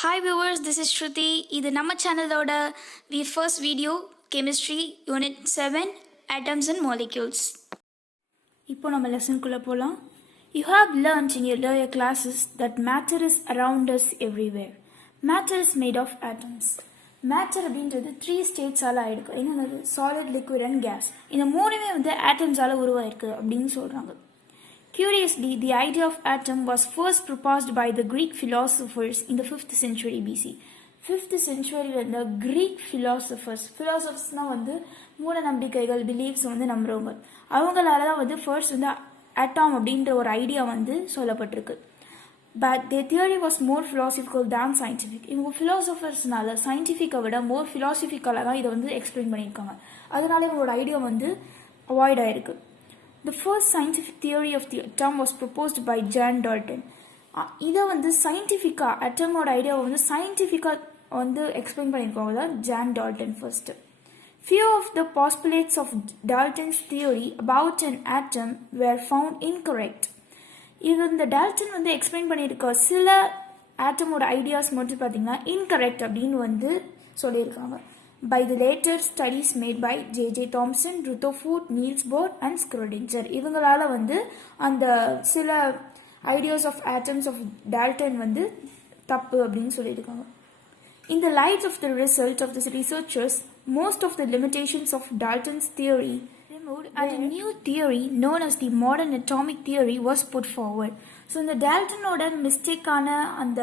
Hi viewers, this is Shruti. இது நம்ம சேனலோட first video chemistry unit-7 atoms and molecules. இப்போ நம்ம லெசனுக்குள்ள போலாம். You have learned in your earlier classes that matter is around us everywhere. Matter is made of atoms. Matter அப்படின்றது 3 states-ஆல ஆயிருக்கு. என்னது? Solid, liquid and gas. இந்த மூணுமே வந்து atoms-ஆல உருவாயிருக்கு அப்படின்னு சொல்றாங்க. Curiously, the idea of atom was first proposed by the Greek philosophers in the 5th century BC. 5th century the Greek philosophers na வந்து மூட நம்பிக்கைகள் beliefs வந்து நம்புறவங்க அவங்களால தான் வந்து first வந்து atom அப்படின்ற ஒரு ஐடியா வந்து சொல்லப்பட்டிருக்கு. But their theory was more philosophical than scientific. இவங்க philosophers-னால scientific-ஐ விட more philosophical-ஆ தான் இதை வந்து எக்ஸ்பிளைன் பண்ணியிருக்காங்க. அதனால இவங்களோட ஐடியா வந்து அவாய்ட் ஆயிருக்கு. The first scientific theory of the atom was proposed by John Dalton. இதை வந்து சயின்டிஃபிக்கா அட்டமோட ஐடியாவை வந்து சயின்டிஃபிக்கா வந்து எக்ஸ்பிளைன் பண்ணியிருக்கவங்க தான் John Dalton first. Few of the postulates of Dalton's theory about an atom were found incorrect. இது இந்த டால்டன் வந்து எக்ஸ்பிளைன் பண்ணியிருக்க சில ஆட்டமோட ஐடியாஸ் மட்டும் பார்த்தீங்கன்னா incorrect அப்படின்னு வந்து சொல்லியிருக்காங்க. By the later studies made by J.J. Thomson, Rutherford, Niels Bohr and Schrödinger. இவங்களால வந்து அந்த சில ideas of atoms of Dalton வந்து தப்பு அப்படின்னு சொல்லியிருக்காங்க. In the light of the result of these researchers, most of the limitations of Dalton's theory removed and a new theory known as the modern atomic theory was put forward. So இந்த டால்டனோட மிஸ்டேக்கான அந்த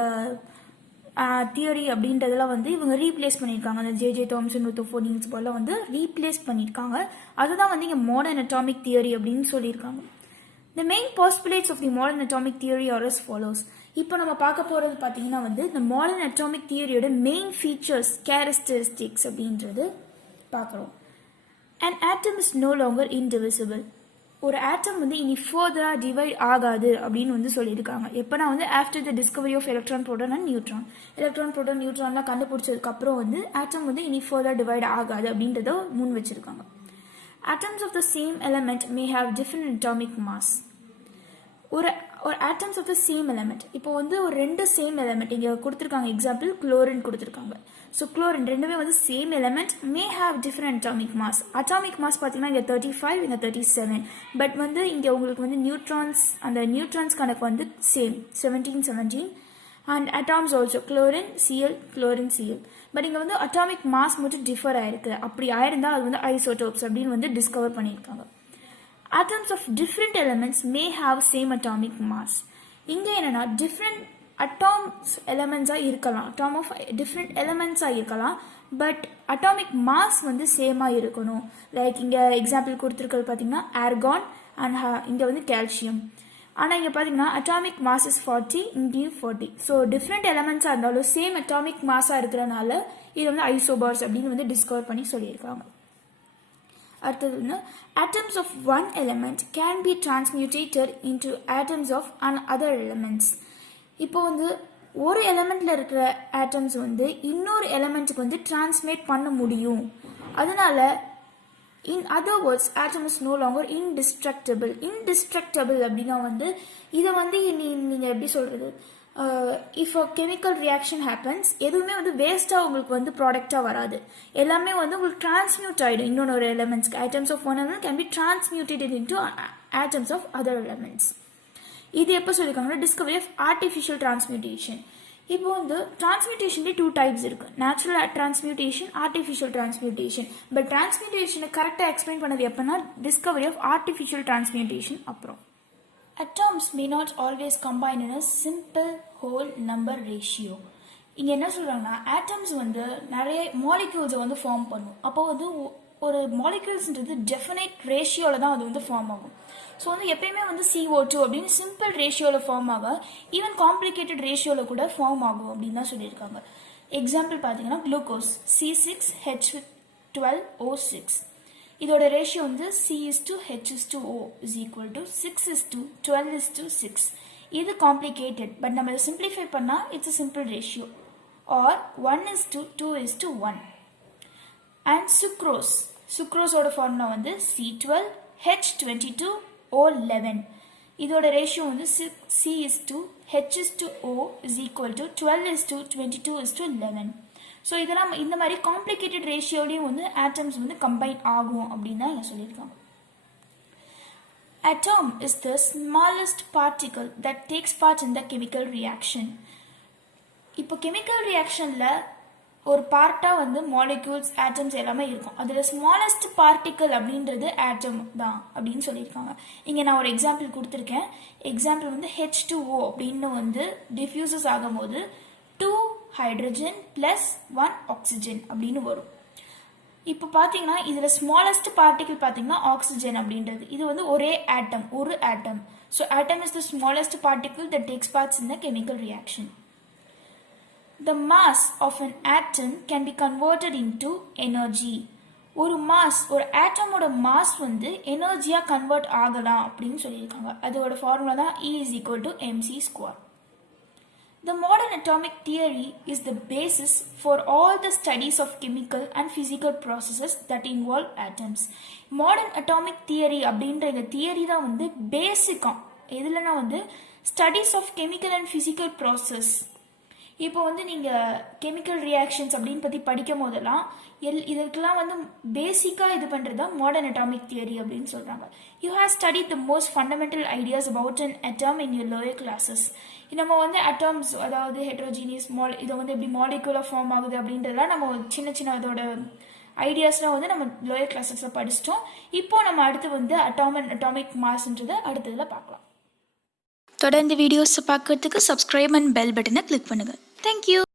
theory அப்படின்றதெல்லாம் வந்து இவங்க replace பண்ணியிருக்காங்க. அந்த JJ Thomson ருத்தர்ஃபோர்ட் Niels போர்லாம் வந்து replace பண்ணியிருக்காங்க. அதுதான் வந்து இங்கே மாடர்ன் அட்டாமிக் தியரி அப்படின்னு சொல்லியிருக்காங்க. The main postulates of the modern atomic theory are as follows. இப்போ நம்ம பார்க்க போகிறது பார்த்தீங்கன்னா வந்து இந்த மாடர்ன் அட்டாமிக் தியரியோட மெயின் ஃபீச்சர்ஸ் கேரக்டரிஸ்டிக்ஸ் அப்படின்றது பார்க்குறோம். An atom is no longer indivisible. ஒரு ஆட்டம் வந்து இனி ஃபர்தராக டிவைட் ஆகாது அப்படின்னு வந்து சொல்லியிருக்காங்க. எப்போனா வந்து after the discovery of electron proton and neutron. Electron proton நியூட்ரான்லாம் கண்டுபிடிச்சதுக்கப்புறம் வந்து ஆட்டம் வந்து இனி ஃபர்தராக டிவைட் ஆகாது அப்படின்றத முன் வச்சிருக்காங்க. Atoms of the same element may have different atomic mass. ஒரு atoms of the same element இப்போ வந்து ஒரு ரெண்டு சேம் எலமெண்ட் இங்கே கொடுத்துருக்காங்க. எக்ஸாம்பிள் குளோரின் கொடுத்துருக்காங்க. ஸோ குளோரின் ரெண்டுமே வந்து same element may have different atomic mass. Atomic mass பார்த்தீங்கன்னா இங்கே 35 இங்கே 37. பட் வந்து இங்கே உங்களுக்கு வந்து நியூட்ரான்ஸ் அந்த நியூட்ரான்ஸ் கணக்கு வந்து same 17 and atoms also chlorine CL. But இங்கே வந்து அட்டாமிக் மாஸ் மட்டும் டிஃபர் ஆயிருக்கு. அப்படி ஆயிருந்தால் அது வந்து ஐசோடோப்ஸ் அப்படின்னு வந்து டிஸ்கவர் பண்ணியிருக்காங்க. Atoms of different elements may have same atomic mass. இங்க என்னன்னா different atoms elements-ஆ இருக்கலாம். atom of different elements-ஆ இருக்கலாம். பட் atomic mass வந்து சேமா இருக்கணும். லைக் இங்க எக்ஸாம்பிள் கொடுத்துருக்கிறது பார்த்தீங்கன்னா ஆர்கான் அண்ட் இங்க வந்து கால்சியம். ஆனால் இங்கே பார்த்தீங்கன்னா அட்டாமிக் மாஸ் இஸ் 40 இங்கேயும் 40. ஸோ டிஃப்ரெண்ட் எலமெண்ட்ஸாக இருந்தாலும் சேம் அட்டாமிக் மாஸாக இருக்கிறனால இது வந்து ஐசோபார்ஸ் அப்படின்னு வந்து டிஸ்கவர் பண்ணி சொல்லியிருக்காங்க. அடுத்தது atoms of one element can be transmutated into atoms of other elements. இப்போ வந்து ஒரு எலிமெண்ட்ல இருக்கிற ஆட்டம்ஸ் வந்து இன்னொரு எலிமெண்ட்டுக்கு வந்து டிரான்ஸ்மேட் பண்ண முடியும். அதனால in other words atom is no longer indestructible அப்படின்னா வந்து இதை வந்து நீங்க எப்படி சொல்றது, if a chemical reaction happens எதுவுமே வந்து வேஸ்ட்டாக உங்களுக்கு வந்து ப்ராடக்டாக வராது. எல்லாமே வந்து உங்களுக்கு டிரான்ஸ்மியூட் ஆகிடும். இன்னொரு எலிமெண்ட்ஸ்க்கு atoms of one element can be transmutated into atoms of other elements. இது எப்போ சொல்லியிருக்காங்கன்னா டிஸ்கவரி ஆஃப் ஆர்டிஃபிஷியல் டிரான்ஸ்மியூட்டேஷன். இப்போ வந்து டிரான்ஸ்மியூட்டேஷன்லேயே 2 டைப்ஸ் இருக்கு. Natural transmutation, artificial transmutation. But டிரான்ஸ்மியூட்டேஷனை கரெக்டாக எக்ஸ்பிளைன் பண்ணது எப்போனா டிஸ்கவரி ஆஃப் ஆர்டிஃபிஷியல் டிரான்ஸ்மியூட்டேஷன் அப்புறம். Atoms may not always combine in a simple whole number ratio. இங்கே என்ன சொல்கிறாங்கன்னா ஆட்டம்ஸ் வந்து நிறைய மாலிக்யூல்ஸை வந்து ஃபார்ம் பண்ணும். அப்போ வந்து ஒரு மாலிக்யூல்ஸ்ன்றது டெஃபினைட் ரேஷியோவில் தான் அது வந்து ஃபார்ம் ஆகும். ஸோ வந்து எப்பயுமே வந்து CO2 அப்படின்னு சிம்பிள் ரேஷியோவில் ஃபார்ம் ஆக ஈவன் காம்ப்ளிகேட்டட் ரேஷியோவில் கூட ஃபார்ம் ஆகும் அப்படின்னு தான் சொல்லியிருக்காங்க. எக்ஸாம்பிள் பார்த்தீங்கன்னா குளுக்கோஸ் C6H12O6. இதோட ரேஷியோ வந்து C:H:O is equal to 6:12:6. இது காம்ப்ளிகேட்டட். பட் நம்ம இதை சிம்பிளிஃபை பண்ணால் it's a simple ratio or 1:2:1. And சுக்ரோஸோட ஃபார்முலா வந்து C12H22O11. இதோட ரேஷியோ வந்து C/H/O is equal to 12:22:11. So இதெல்லாம் இந்த மாதிரி காம்ப்ளிகேட்டட் ரேஷியோலையும் வந்து ஆட்டம்ஸ் வந்து கம்பைன் ஆகும் அப்படின்னு தான் இங்கே சொல்லியிருக்காங்க. Atom is the smallest particle that takes part in the chemical reaction. இப்போ கெமிக்கல் ரியாக்ஷனில் ஒரு பார்ட்டாக வந்து மாலிக்யூல்ஸ் ஆட்டம்ஸ் எல்லாமே இருக்கும். அதில் ஸ்மாலஸ்ட் பார்ட்டிக்கல் அப்படின்றது ஆட்டம் தான் அப்படின்னு சொல்லியிருக்காங்க. இங்கே நான் ஒரு எக்ஸாம்பிள் கொடுத்துருக்கேன். எக்ஸாம்பிள் வந்து H2O அப்படின்னு வந்து டிஃப்யூசஸ் ஆகும்போது 2 ஹைட்ரஜன் ப்ளஸ் 1 ஆக்சிஜன் அப்படின்னு வரும். இப்போ பார்த்தீங்கன்னா இதில் ஸ்மாலஸ்ட் பார்ட்டிக்கல் பார்த்தீங்கன்னா ஆக்சிஜன் அப்படின்றது. இது வந்து ஒரே ஆட்டம், ஒரு atom. So atom is the smallest particle that takes parts in the chemical reaction. The mass of an atom can be converted into energy. ஒரு மாஸ், ஒரு ஆட்டமோட மாஸ் வந்து எனர்ஜியாக கன்வெர்ட் ஆகலாம் அப்படின்னு சொல்லியிருக்காங்க. அதோட ஃபார்முலா தான் E is equal to mc². The modern atomic theory is the basis for all the studies of chemical and physical processes that involve atoms. Modern atomic theory அப்படின்ற இந்த தியரி தான் வந்து பேசிக்காக எதுலன்னா வந்து studies of chemical and physical process. இப்போ வந்து நீங்கள் கெமிக்கல் ரியாக்ஷன்ஸ் அப்படின்னு பற்றி படிக்கும் போதெல்லாம் இதுக்கெல்லாம் வந்து பேசிக்காக இது பண்ணுறது தான் மாடர்ன் அட்டாமிக் தியரி அப்படின்னு சொல்கிறாங்க. You have studied the most fundamental ideas about an atom in your lower classes. நம்ம வந்து அட்டாம்ஸ், அதாவது ஹெட்ரோஜீனியஸ் இதை வந்து எப்படி மாலிகுலாக ஃபார்ம் ஆகுது அப்படின்றதெல்லாம் நம்ம சின்ன சின்ன அதோட ஐடியாஸ்லாம் வந்து நம்ம லோயர் கிளாஸஸில் படிச்சிட்டோம். இப்போது நம்ம அடுத்து வந்து அட்டாம் அண்ட் அட்டாமிக் மாஸ்ன்றதை அடுத்ததில் பார்க்கலாம். தொடர்ந்து வீடியோஸை பார்க்கறதுக்கு சப்ஸ்கிரைப் அண்ட் பெல் பட்டனை கிளிக் பண்ணுங்கள். தேங்க்யூ.